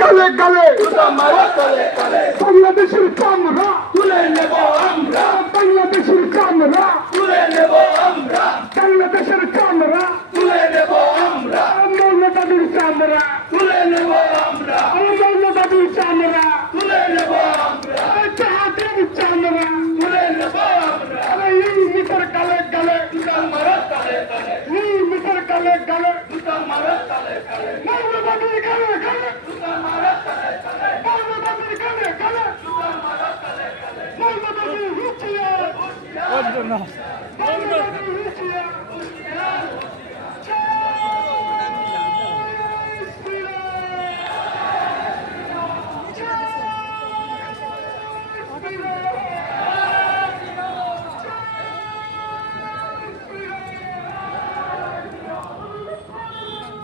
গালে গালে জুতা মারো তলে তলে বাংলাদেশের চামড়া তুলে নেব আমরা বাংলাদেশের চামড়া তুলে নেব আমরা বাংলাদেশের চামড়া তুলে নেব আমরা মৌলবাদীর চামড়া তুলে নেব আমরা মৌলবাদীর চামড়া তুলে নেব আমরা জাহাজের চামড়া তুলে নেব আমরা এই মিটার গালে গালে জুতা মারো তলে তলে এই মিটার গালে গালে জুতা মারো তলে তলে মৌলবাদীর গালে গালে জুতা মারো তলে তলে মৌলবাদীর গালে গালে জুতা মারো তলে তলে মৌলবাদীর হুঁশিয়ার